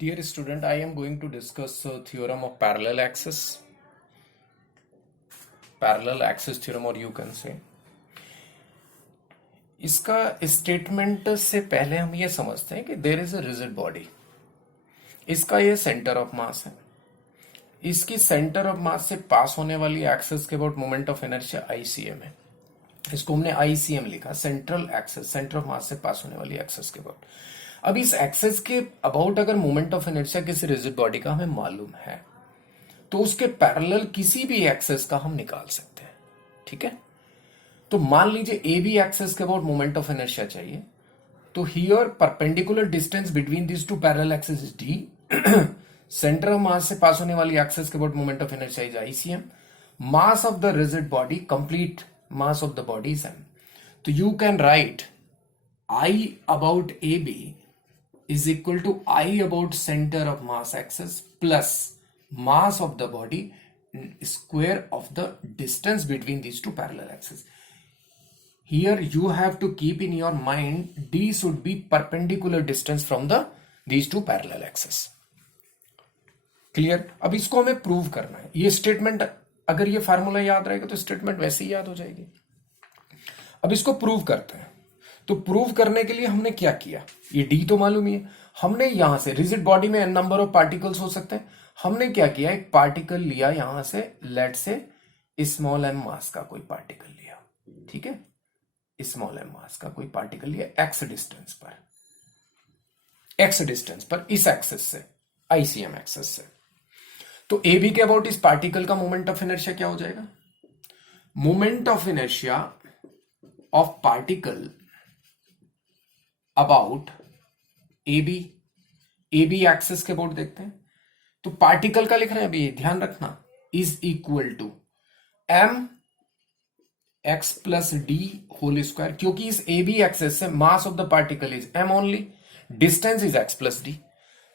Dear student, I am going to discuss theorem of parallel axis theorem, or you can say इसका statement से पहले हम ये समझते हैं कि there is a rigid body. इसका ये सेंटर ऑफ मास है। इसकी सेंटर ऑफ मास से पास होने वाली एक्सिस के about moment of inertia ICM है। इसको हमने आईसीएम लिखा, central axis, centre of mass से पास होने वाली एक्सिस के अबाउट। अब इस एक्सिस के अबाउट अगर मोमेंट ऑफ इनर्शिया किसी रिजिड बॉडी का हमें मालूम है तो उसके पैरेलल किसी भी एक्सिस का हम निकाल सकते हैं। ठीक है, तो मान लीजिए ए बी एक्सिस के अबाउट मोमेंट ऑफ इनर्शिया चाहिए, तो here perpendicular distance between this two parallel axis is D. Centre of mass से पास होने वाली एक्सिस के about moment of inertia is ICM. Mass of the rigid body, complete mass of the body is M. तो you can write I about A B is equal to I about center of mass axis plus mass of the body square of the distance between these two parallel axes. Here you have to keep in your mind D should be perpendicular distance from these two parallel axes. Clear? अब इसको हमें prove करना है। ये statement अगर ये formula याद रहेगा तो स्टेटमेंट वैसे ही याद हो जाएगी। अब इसको प्रूव करते हैं। तो प्रूव करने के लिए हमने क्या किया, ये डी तो मालूम ही है। हमने यहां से रिजिड बॉडी में एन नंबर ऑफ पार्टिकल्स हो सकते हैं। हमने क्या किया, एक पार्टिकल लिया यहां से, लेट से स्मॉल एम मास का कोई पार्टिकल लिया। ठीक है, स्मॉल एम मास का कोई पार्टिकल लिया एक्स डिस्टेंस पर इस एक्सिस से, आईसीएम एक्सिस से। तो ए बी के अबाउट इस पार्टिकल का मोमेंट ऑफ इनर्शिया क्या हो जाएगा? Moment of inertia of particle about A B axis के अबाउट देखते हैं। तो पार्टिकल का लिख रहे हैं, अभी ध्यान रखना, is equal to M X plus D whole square, क्योंकि इस ए बी एक्सिस से mass of the particle is M only, distance is X plus D.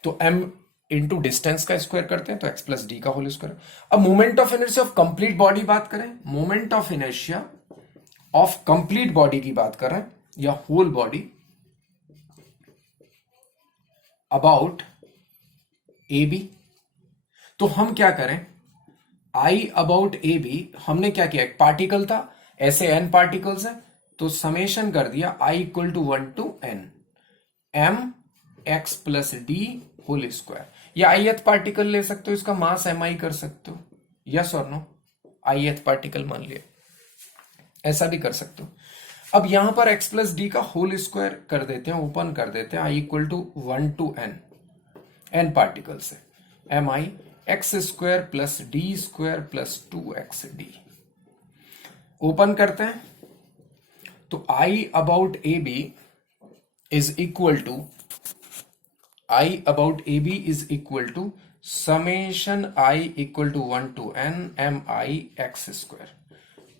तो एम इंटू डिस्टेंस का स्क्वायर करते हैं तो एक्स प्लस डी का whole square. अब moment of inertia of complete body बात करें, moment of inertia of complete body की बात करें या whole body about A B, तो हम क्या करें, आई अबाउट ए बी हमने क्या किया, एक पार्टिकल था, ऐसे एन पार्टिकल्स है तो समेशन कर दिया I equal to 1 to n M X plus D whole square. या ith पार्टिकल ले सकते हो, इसका मास एम आई कर सकते हो, यस और नो, ith पार्टिकल मान लिया, ऐसा भी कर सकते हो। अब यहां पर x प्लस डी का होल स्क्वायर कर देते हैं, ओपन कर देते हैं, I equal to 1 to n particle से M I X square plus D square plus 2x D. Open करते हैं तो I about A B is equal to summation I equal to 1 to n M I X square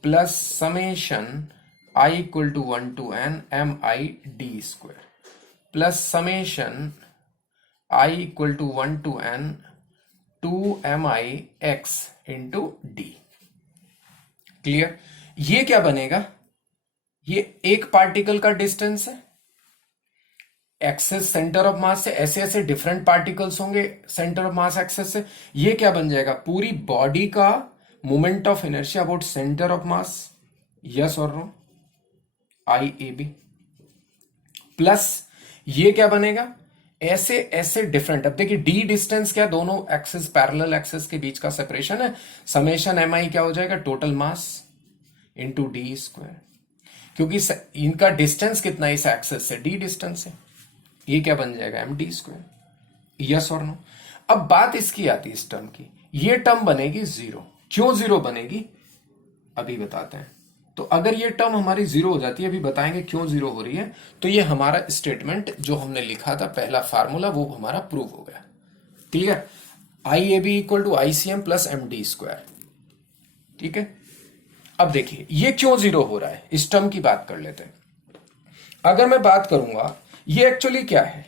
plus summation I equal to 1 to n M I D square plus summation I equal to 1 to n 2 M I X into D. Clear? ये क्या बनेगा, ये एक particle का distance है access centre of mass से, ऐसे ऐसे डिफरेंट पार्टिकल्स होंगे सेंटर ऑफ मास एक्सेस से। ये क्या बन जाएगा, पूरी बॉडी का moment of inertia about centre of mass, yes और no, I A B, plus ये क्या बनेगा, ऐसे ऐसे डिफरेंट। अब देखिए डी डिस्टेंस क्या, दोनों एक्सिस पैरेलल एक्सिस के बीच का सेपरेशन है, समेशन एम आई क्या हो जाएगा, total mass into D square, क्योंकि इनका डिस्टेंस कितना है इस एक्सिस से, डी डिस्टेंस है, ये क्या बन जाएगा, एम डी स्क्वायर, यस और नो। अब बात इसकी आती है इस टर्म की, ये टर्म बनेगी जीरो। क्यों जीरो बनेगी अभी बताते हैं। तो अगर ये टर्म हमारी जीरो हो जाती है, अभी बताएंगे क्यों जीरो हो रही है, तो ये हमारा स्टेटमेंट जो हमने लिखा था पहला फार्मूला वो हमारा प्रूव हो गया। Clear? I A B equal to I C M plus M D square. ठीक है, अब देखिए ये क्यों जीरो हो रहा है, इस टर्म की बात कर लेते हैं। अगर मैं बात करूंगा, ये एक्चुअली क्या है,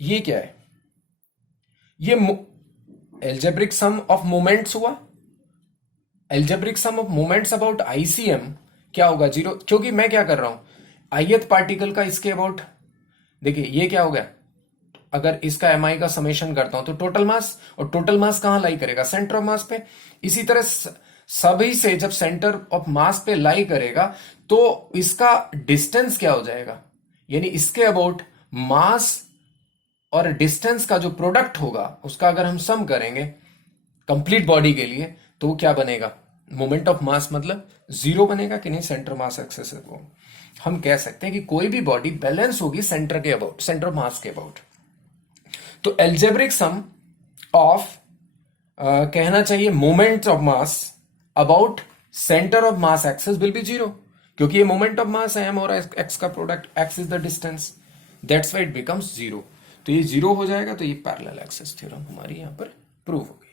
ये क्या है, ये एल्जेब्रिक सम ऑफ मोमेंट्स हुआ। Algebraic sum of moments about ICM क्या होगा, जीरो, क्योंकि मैं क्या कर रहा हूं, ith पार्टिकल का इसके अबाउट, देखिए ये क्या हो गया, अगर इसका एम आई का समेशन करता हूं तो टोटल मास, और टोटल मास कहां लाई करेगा, सेंटर ऑफ मास पे। इसी तरह सभी से जब सेंटर ऑफ मास पे लाई करेगा तो इसका डिस्टेंस क्या हो जाएगा, यानी इसके अबाउट मास और डिस्टेंस का जो प्रोडक्ट होगा उसका अगर हम सम करेंगे कंप्लीट बॉडी के लिए तो वो क्या बनेगा, मोमेंट ऑफ मास मतलब जीरो बनेगा कि नहीं, सेंटर मास एक्सेस को हम कह सकते हैं कि कोई भी बॉडी बैलेंस होगी सेंटर के अबाउट, सेंटर ऑफ मास के अबाउट। तो एल्जेब्रिक सम ऑफ कहना चाहिए moment of mass about centre of mass axis will be zero, क्योंकि ये मोमेंट ऑफ मास है, एम और एक्स का product, x is the distance, that's why it becomes zero. तो ये जीरो हो जाएगा, तो ये पैरेलल एक्सेस थ्योरम हमारी यहां पर प्रूव हो गई।